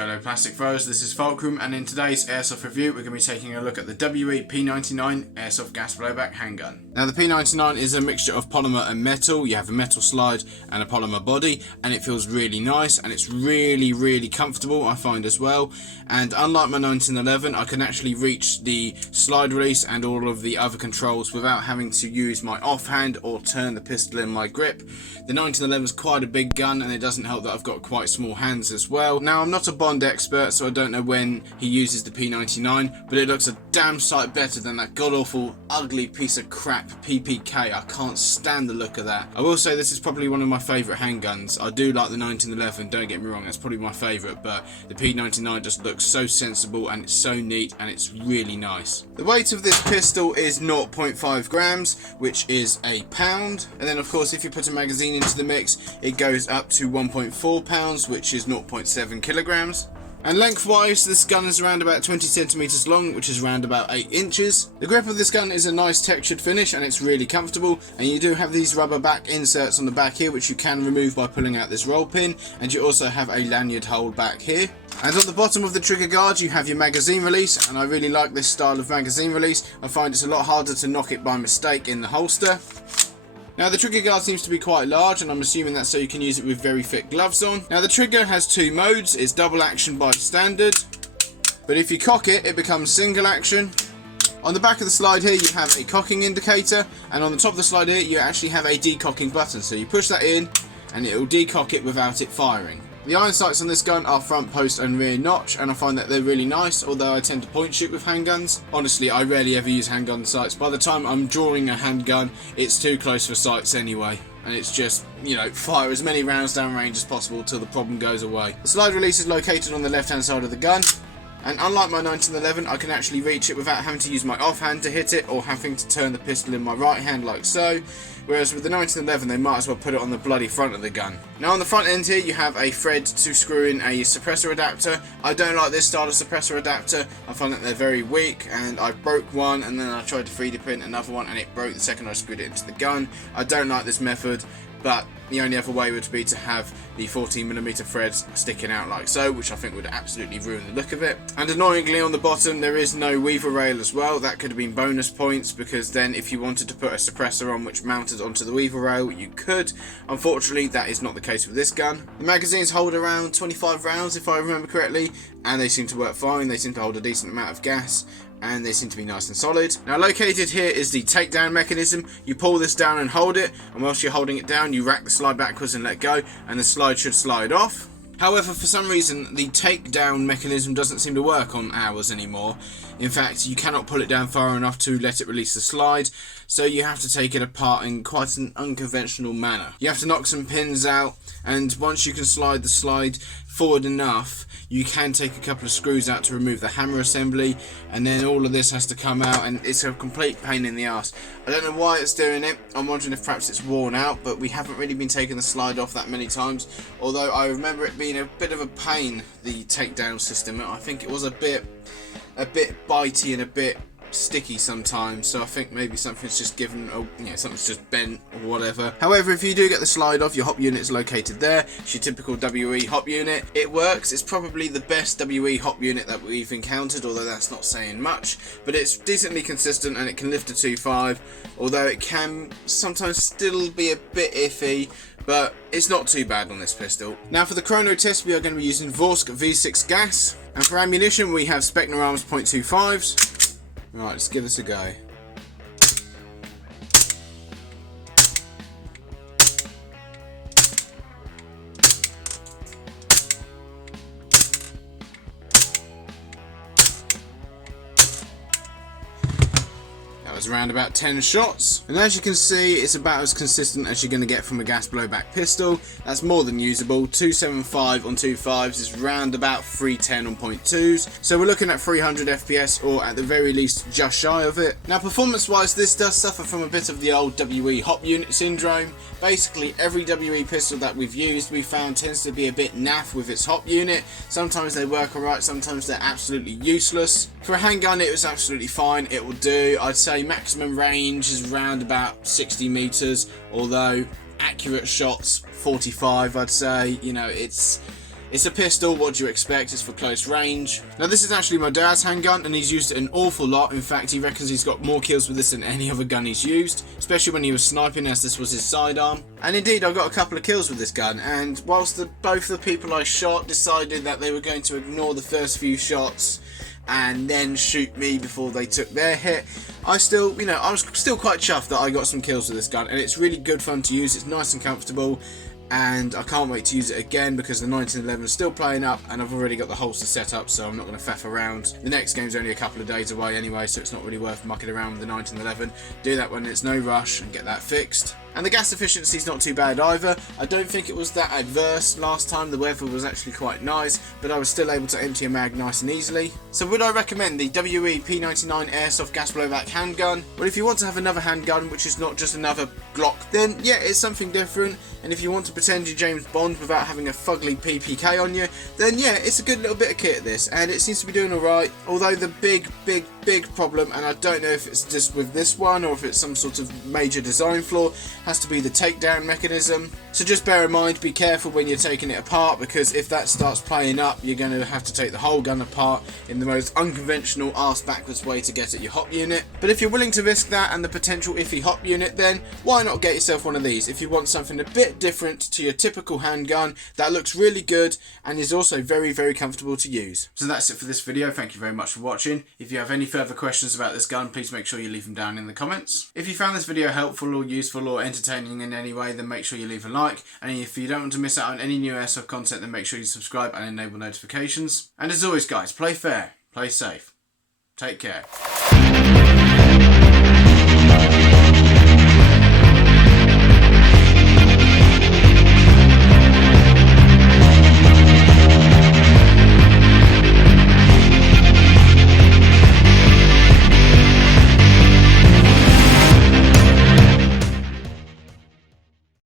fellow plastic throwers, this is Fulcrum, and in today's airsoft review we're going to be taking a look at the WE P99 Airsoft gas blowback handgun. Now the P99 is a mixture of polymer and metal. You have a metal slide and a polymer body, and it feels really nice and it's really comfortable, I find, as well. And unlike my 1911, I can actually reach the slide release and all of the other controls without having to use my offhand or turn the pistol in my grip. The 1911 is quite a big gun, and it doesn't help that I've got quite small hands as well. Now I'm not a Bond expert, so I don't know when he uses the P99, but it looks a damn sight better than that god awful ugly piece of crap PPK. I can't stand the look of that. I will say this is probably one of my favourite handguns. I do like the 1911, don't get me wrong, that's probably my favourite, but the P99 just looks so sensible and it's so neat and it's really nice. The weight of this pistol is 0.5 grams, which is a pound, and then of course if you put a magazine into the mix it goes up to 1.4 pounds, which is 0.7 kilograms. And lengthwise, this gun is around about 20 centimeters long, which is around about 8 inches. The grip of this gun is a nice textured finish and it's really comfortable, and you do have these rubber back inserts on the back here which you can remove by pulling out this roll pin, and you also have a lanyard hole back here. And on the bottom of the trigger guard you have your magazine release, and I really like this style of magazine release. I find it's a lot harder to knock it by mistake in the holster. Now the trigger guard seems to be quite large, and I'm assuming that's so you can use it with very thick gloves on. Now the trigger has two modes. It's double action by standard, but if you cock it, it becomes single action. On the back of the slide here you have a cocking indicator, and on the top of the slide here you actually have a decocking button, so you push that in and it will decock it without it firing. The iron sights on this gun are front post and rear notch, and I find that they're really nice, although I tend to point shoot with handguns. Honestly, I rarely ever use handgun sights. By the time I'm drawing a handgun, it's too close for sights anyway. And it's just, you know, fire as many rounds down range as possible till the problem goes away. The slide release is located on the left hand side of the gun, and unlike my 1911, I can actually reach it without having to use my offhand to hit it or having to turn the pistol in my right hand like so, whereas with the 1911 they might as well put it on the bloody front of the gun. Now on the front end here you have a thread to screw in a suppressor adapter. I don't like this style of suppressor adapter. I find that they're very weak, and I broke one and then I tried to 3D print another one and it broke the second I screwed it into the gun. I don't like this method, but the only other way would be to have the 14mm threads sticking out like so, which I think would absolutely ruin the look of it. And annoyingly on the bottom there is no weaver rail as well. That could have been bonus points, because then if you wanted to put a suppressor on which mounted onto the weaver rail you could. Unfortunately that is not the case with this gun. The magazines hold around 25 rounds if I remember correctly, and they seem to work fine. They seem to hold a decent amount of gas, and they seem to be nice and solid. Now located here is the takedown mechanism. You pull this down and hold it, and whilst you're holding it down you rack the slide backwards and let go, and the slide should slide off. However, for some reason the takedown mechanism doesn't seem to work on ours anymore. In fact, you cannot pull it down far enough to let it release the slide, so you have to take it apart in quite an unconventional manner. You have to knock some pins out, and once you can slide the slide forward enough you can take a couple of screws out to remove the hammer assembly, and then all of this has to come out, and it's a complete pain in the ass. I don't know why it's doing it. I'm wondering if perhaps it's worn out, but we haven't really been taking the slide off that many times, although I remember it being a bit of a pain, the takedown system. I think it was a bit bitey and a bit sticky sometimes, so I think maybe something's just given, or you know, something's just bent or whatever. However, if you do get the slide off, your hop unit is located there. It's your typical WE hop unit. It works. It's probably the best WE hop unit that we've encountered, although that's not saying much, but it's decently consistent and it can lift a 2.5, although it can sometimes still be a bit iffy, but it's not too bad on this pistol. Now for the chrono test we are going to be using Vorsk V6 gas, and for ammunition we have Spectre Arms .25s. Right, let's give this a go. Around about 10 shots, and as you can see it's about as consistent as you're going to get from a gas blowback pistol. That's more than usable. 275 on 2.5s is round about 310 on .2s, so we're looking at 300 FPS, or at the very least just shy of it. Now performance wise this does suffer from a bit of the old WE hop unit syndrome. Basically every WE pistol that we've used we found tends to be a bit naff with its hop unit. Sometimes they work alright, sometimes they're absolutely useless. For a handgun it was absolutely fine, it will do. I'd say maximum range is around about 60 meters, although accurate shots 45 I'd say. You know, it's It's a pistol, what do you expect? It's for close range. Now this is actually my dad's handgun and he's used it an awful lot. In fact, he reckons he's got more kills with this than any other gun he's used, especially when he was sniping, as this was his sidearm. And indeed, I got a couple of kills with this gun, and whilst both the people I shot decided that they were going to ignore the first few shots and then shoot me before they took their hit, I still, I was still quite chuffed that I got some kills with this gun, and it's really good fun to use. It's nice and comfortable, and I can't wait to use it again because the 1911 is still playing up and I've already got the holster set up, so I'm not going to faff around. The next game's only a couple of days away anyway, so it's not really worth mucking around with the 1911. Do that when it's no rush and get that fixed. And the gas efficiency is not too bad either. I don't think it was that adverse last time. The weather was actually quite nice, but I was still able to empty a mag nice and easily. So would I recommend the WE P99 Airsoft gas blowback handgun? Well, if you want to have another handgun which is not just another Glock, then yeah, it's something different. And if you want to pretend you're James Bond without having a fugly PPK on you, then yeah, it's a good little bit of kit, this, and it seems to be doing alright. Although the big problem, and I don't know if it's just with this one or if it's some sort of major design flaw, has to be the takedown mechanism. So just bear in mind, be careful when you're taking it apart, because if that starts playing up, you're going to have to take the whole gun apart in the most unconventional arse backwards way to get at your hop unit. But if you're willing to risk that and the potential iffy hop unit, then why not get yourself one of these if you want something a bit different to your typical handgun that looks really good and is also very comfortable to use. So that's it for this video. Thank you very much for watching. If you have any further questions about this gun, please make sure you leave them down in the comments. If you found this video helpful or useful or entertaining in any way, then make sure you leave a like. And if you don't want to miss out on any new airsoft content, then make sure you subscribe and enable notifications. And as always guys, play fair, play safe, take care.